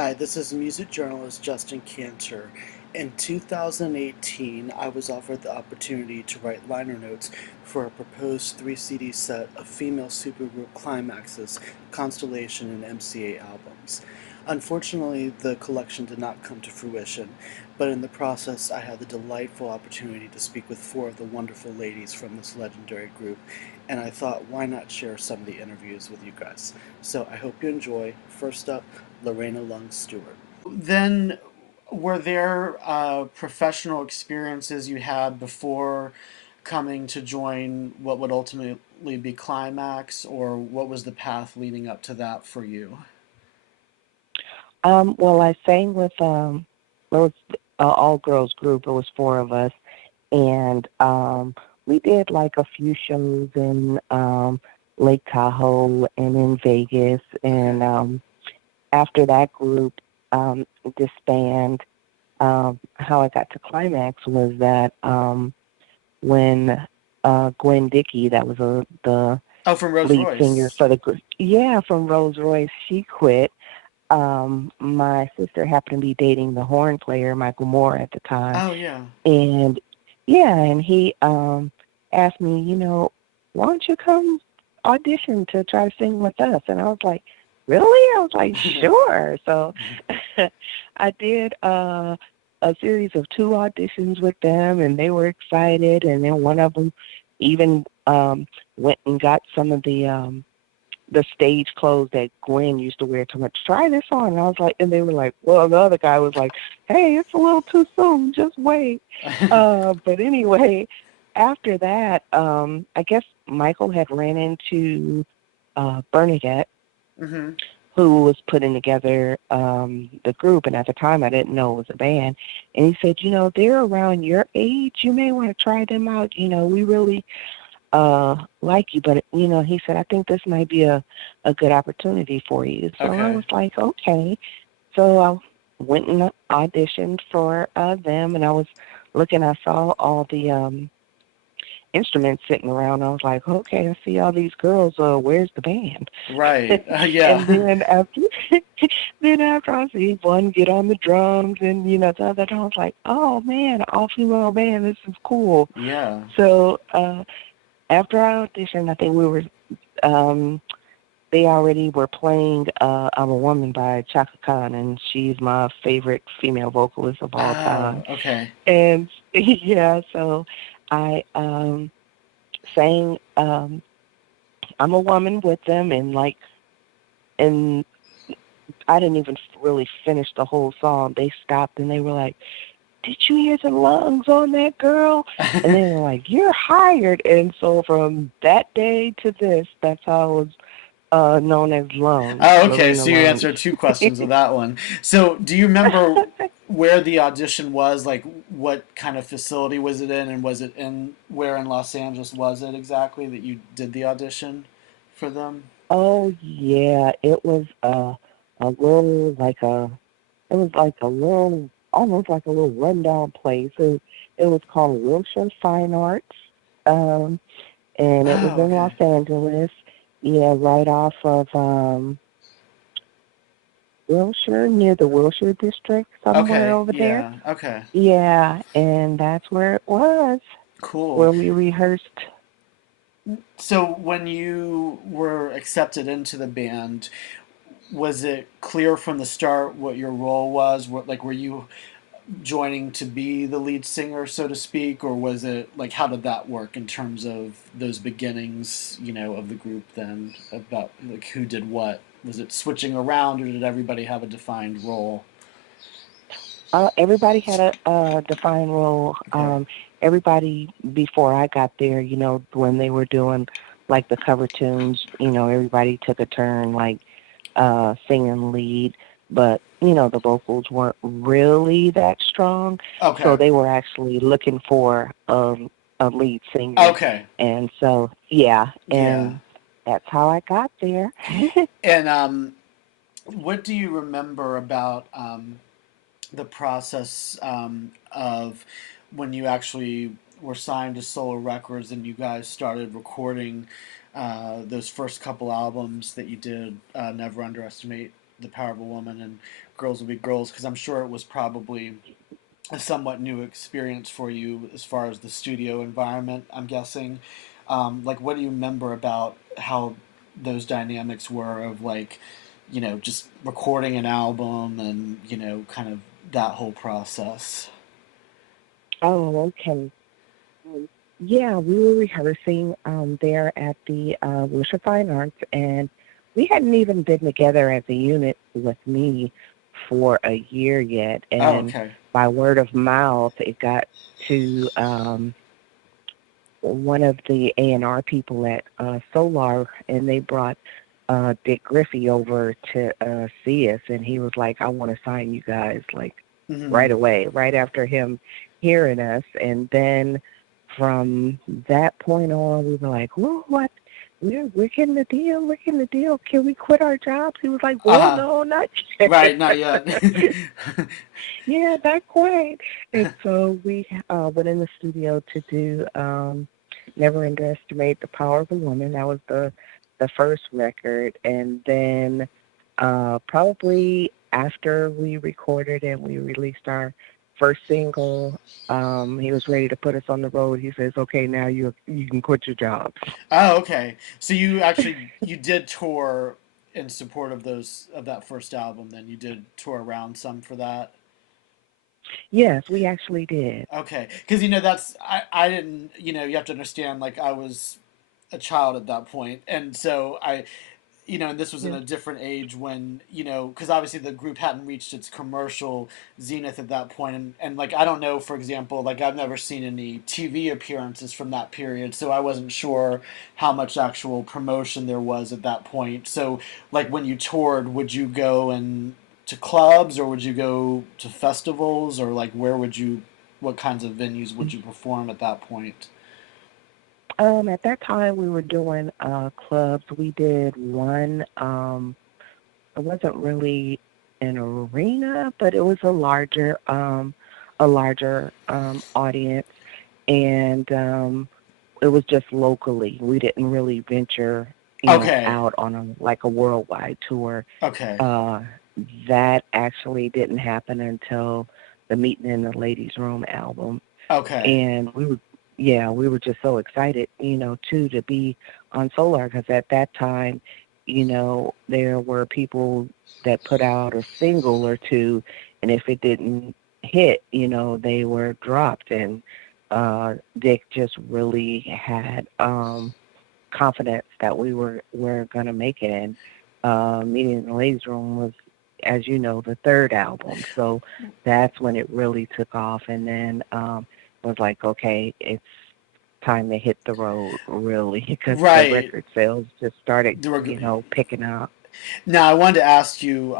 Hi, this is music journalist Justin Kantor. In 2018, I was offered the opportunity to write liner notes for a proposed 3 CD set of female supergroup Klymaxx's Constellation and MCA albums. Unfortunately, the collection did not come to fruition, but in the process, I had the delightful opportunity to speak with four of the wonderful ladies from this legendary group, and I thought, why not share some of the interviews with you guys? So I hope you enjoy. First up, Lorena Stewart. Then, were there professional experiences you had before coming to join what would ultimately be Climax, or what was the path leading up to that for you? Well, I sang with it was all girls group. It was four of us, and we did like a few shows in Lake Tahoe and in Vegas. And Okay. after that group disbanded, how I got to Climax was that when Gwen Dickey, that was the Oh, from Rolls lead singer Royce. for the group, yeah, from Rolls Royce, she quit. My sister happened to be dating the horn player, Michael Moore, at the time. Oh, yeah. And yeah, and he asked me, why don't you come audition to try to sing with us? And I was like, really? I was like, sure. So I did a series of two auditions with them, and they were excited. And then one of them even went and got some of the stage clothes that Gwen used to wear to much. Try this on. And I was like, and they were like, well, the other guy was like, hey, it's a little too soon. Just wait. But anyway, after that, I guess Michael had ran into Bernadette, Hmm. who was putting together the group. And at the time, I didn't know it was a band. And he said, they're around your age. You may want to try them out. We really like you, but he said, I think this might be a good opportunity for you. So I Okay. was like, okay. So I went and auditioned for them, and I was looking. I saw all the instruments sitting around. I was like, okay, I see all these girls. Where's the band? Right. And Yeah. then after, then after I see one get on the drums, and the other, I was like, oh man, all female band. This is cool. Yeah. So after I auditioned, I think we were um, they already were playing I'm a Woman by Chaka Khan, and she's my favorite female vocalist of all time. Oh, okay. And yeah, so I sang I'm a Woman with them, and I didn't even really finish the whole song. They stopped and they were like, did you hear the lungs on that girl? And they were like, you're hired. And so from that day to this, that's how I was known as Lungs, Oh, okay. Lorena So you Lungs. answered two questions with that one. So, do you remember where the audition was? Like, what kind of facility was it in, and was it in where in Los Angeles was it exactly that you did the audition for them? Oh yeah, it was a little like a it was like a little almost like a little rundown place. It was called Wilshire Fine Arts, um, and it was Oh, in Los okay. Angeles. Yeah, right off of Wilshire, near the Wilshire district, somewhere Okay. over there. Yeah. Okay. Yeah, and that's where it was, Cool. where we rehearsed. So, when you were accepted into the band, was it clear from the start what your role was? What, like, were you joining to be the lead singer, so to speak, or was it like how did that work in terms of those beginnings, of the group? Then about like who did what? Was it switching around, or did everybody have a defined role? Everybody had a defined role. Okay. Everybody before I got there, when they were doing like the cover tunes, everybody took a turn like singing lead, but the vocals weren't really that strong, so Okay. they were actually looking for a lead singer, Okay. and so yeah, Yeah. and that's how I got there. And what do you remember about the process of when you actually were signed to Solo Records and you guys started recording those first couple albums that you did, Never Underestimate The Power of a Woman and Girls Will Be Girls, because I'm sure it was probably a somewhat new experience for you as far as the studio environment, I'm guessing. Like, what do you remember about how those dynamics were of, like, just recording an album and, kind of that whole process? Oh, okay. Yeah, we were rehearsing there at the Worship Fine Arts, and we hadn't even been together as a unit with me for a year yet. Oh, And okay. by word of mouth, it got to one of the A&R people at Solar, and they brought Dick Griffey over to see us, and he was like, "I want to sign you guys like Hmm. right away," right after him hearing us, and then from that point on, we were like, "Whoa, what? We're getting the deal. We're getting the deal. Can we quit our jobs?" He was like, Uh "Well, huh. no, not yet." Right, not yet. Yeah, not quite. And so we went in the studio to do Never Underestimate the Power of a Woman. That was the first record. And then probably after we recorded and we released our first single, he was ready to put us on the road. He says, "Okay, now you can quit your jobs." Oh, okay. So you did tour in support of that first album. Then you did tour around some for that. Yes, we actually did. Okay, because that's I didn't you have to understand, like, I was a child at that point, and so and this was in Yeah. a different age when because obviously the group hadn't reached its commercial zenith at that point, and like, I don't know, for example, like, I've never seen any TV appearances from that period, so I wasn't sure how much actual promotion there was at that point. So, like, when you toured, would you go and to clubs, or would you go to festivals, or like, what kinds of venues would you perform at that point? At that time we were doing clubs. We did one it wasn't really an arena, but it was a larger audience, and it was just locally. We didn't really venture, Okay. out on like a worldwide tour. Okay. Uh that actually didn't happen until the Meeting in the Ladies Room album. Okay. And we were just so excited, too, to be on Solar, because at that time, there were people that put out a single or two, and if it didn't hit, they were dropped. And Dick just really had confidence that we were gonna make it. And Meeting in the Ladies Room was, as you know, the third album. So that's when it really took off. And then was like, okay, it's time to hit the road, really, because the Right. record sales just started, There were, picking up. now I wanted to ask you,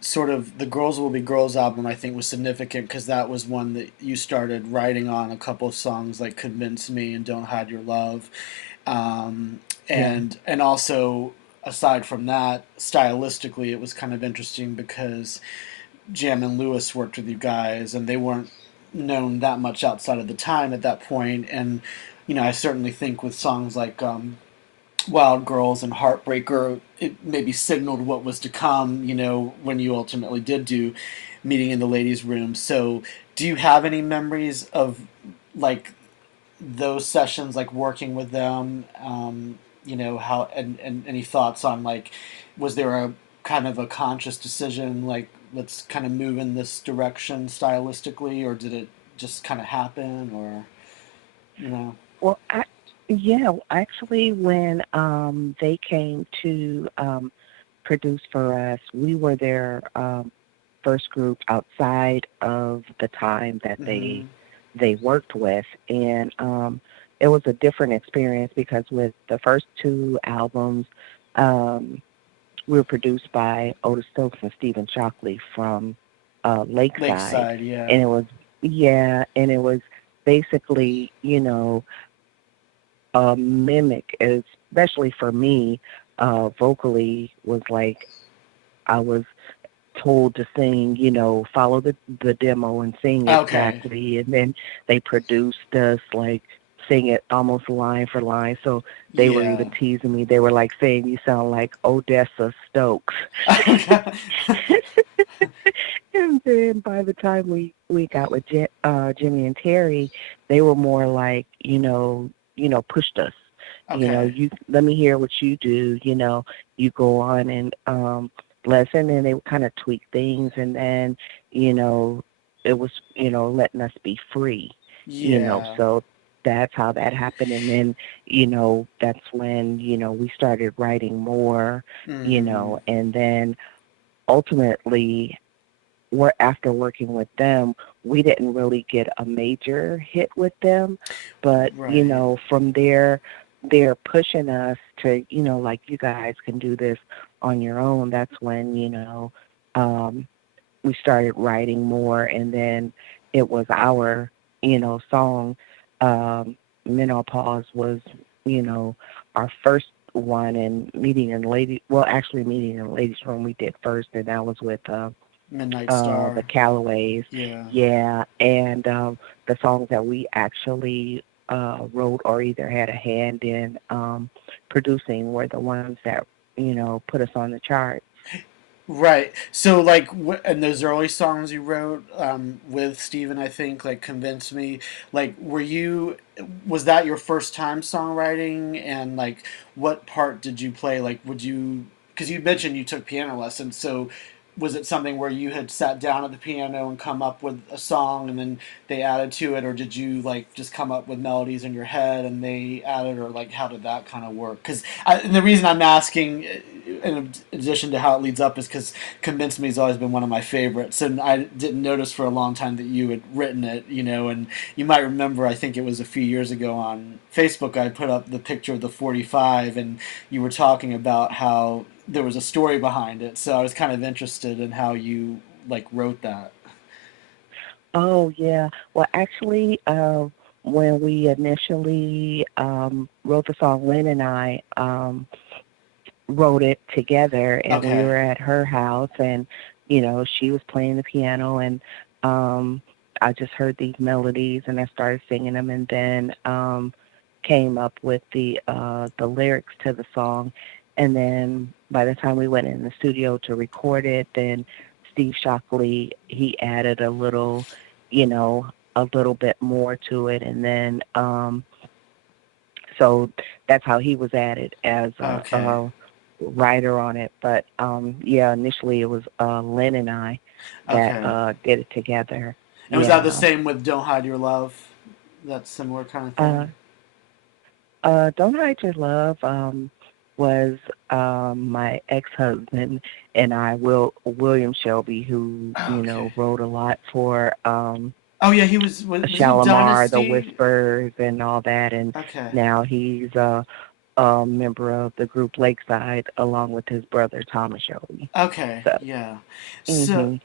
sort of, the "Girls Will Be Girls" album, I think, was significant because that was one that you started writing on a couple of songs like "Convince Me" and "Don't Hide Your Love," um, Yeah. and also, aside from that, stylistically, it was kind of interesting because Jam and Lewis worked with you guys, and they weren't known that much outside of the time at that point. And I certainly think with songs like Wild Girls and Heartbreaker, it maybe signaled what was to come, when you ultimately did do Meeting in the Ladies' Room. So, do you have any memories of, like, those sessions, like working with them? How, and any thoughts on, like, was there a kind of a conscious decision, like, let's kind of move in this direction stylistically, or did it just kind of happen, or, you know? Well, yeah, actually, when they came to produce for us, we were their first group outside of the time that Mm-hmm. they worked with. And it was a different experience because with the first two albums, um, we were produced by Otis Stokes and Stephen Shockley from Lakeside. Lakeside, And yeah. it was, yeah, and it was basically, a mimic, especially for me, vocally was like I was told to sing, follow the demo and sing Okay. exactly. And then they produced us like sing it almost line for line. So they were even Yeah. teasing me. They were like saying, "You sound like Odessa Stokes." And then by the time we got with Jimmy and Terry, they were more like, pushed us. Okay. You let me hear what you do. You go on and lesson, and they would kind of tweak things, and then you know it was letting us be free. Yeah. So that's how that happened, and then that's when we started writing more. Mm-hmm. And then ultimately after working with them, we didn't really get a major hit with them, but Right. from there, they're pushing us to, like you guys can do this on your own. That's when um, we started writing more, and then it was our song. Um, Menopause was you know our first one, and meeting in lady well actually meeting in ladies room we did first, and that was with Midnight the Star. Callaways. Yeah. Yeah, and the songs that we actually wrote or either had a hand in producing were the ones that put us on the chart. Right. So, like, and those early songs you wrote with Steven, I think, like, Convince Me, like, was that your first time songwriting? And, like, what part did you play? Like, because you mentioned you took piano lessons, so was it something where you had sat down at the piano and come up with a song and then they added to it, or did you, like, just come up with melodies in your head and they added, or, like, how did that kind of work? Because the reason I'm asking, in addition to how it leads up, is because Convince Me has always been one of my favorites, and I didn't notice for a long time that you had written it, and you might remember, I think it was a few years ago on Facebook, I put up the picture of the 45, and you were talking about how there was a story behind it, so I was kind of interested in how you, like, wrote that. Oh yeah. Well, actually, when we initially wrote the song, Lynn and I wrote it together, and we Okay. were at her house, and she was playing the piano, and um I just heard these melodies, and I started singing them, and then came up with the lyrics to the song. And then by the time we went in the studio to record it, then Steve Shockley, he added a little bit more to it, and then so that's how he was added as Okay. a writer on it. But yeah, initially it was Lynn and I that Okay. did it together. And was that the Yeah. same with Don't Hide Your Love? That similar kind of Uh, thing? Don't Hide Your Love was my ex-husband and I, William Shelby, who Oh, okay. wrote a lot for Oh yeah, was he Shalimar, The Dynasty? Whispers, and all that. And Okay. now he's a member of the group Lakeside, along with his brother Thomas Shelby. Okay, So, yeah. So, hmm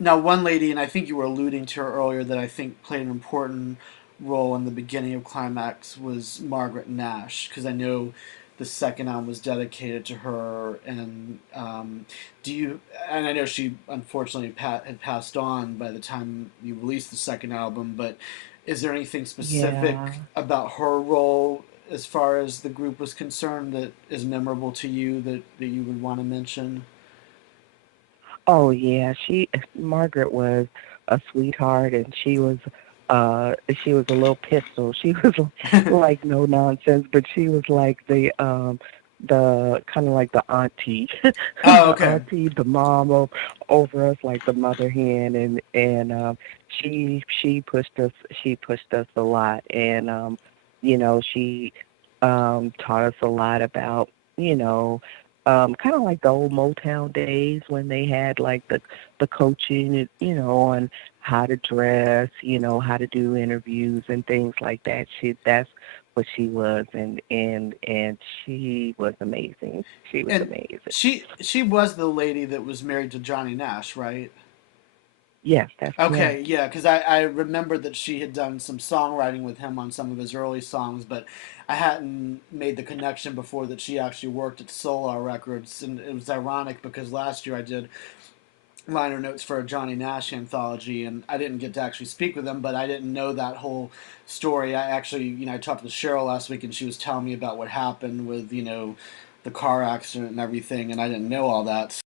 now one lady, and I think you were alluding to her earlier, that I think played an important role in the beginning of Climax was Margaret Nash, because I know the second album was dedicated to her. And do you? And I know she unfortunately had passed on by the time you released the second album, but is there anything specific yeah. about her role as far as the group was concerned that is memorable to you that you would want to mention? Oh yeah, Margaret was a sweetheart, and she was a little pistol. She was like no nonsense, but she was like the kind of like the auntie, Oh, the okay. auntie, the mom over us, like the mother hen, and she pushed us a lot, and she taught us a lot about you know kind of like the old Motown days when they had like the coaching, on how to dress, how to do interviews and things like that. That's what she was, and she was amazing. She was And amazing. she was the lady that was married to Johnny Nash, right? Yes, that's Okay, correct. yeah, because I remember that she had done some songwriting with him on some of his early songs, but I hadn't made the connection before that she actually worked at Solar Records, and it was ironic because last year I did liner notes for a Johnny Nash anthology, and I didn't get to actually speak with him, but I didn't know that whole story. I actually, I talked with Cheryl last week, and she was telling me about what happened with, the car accident and everything, and I didn't know all that.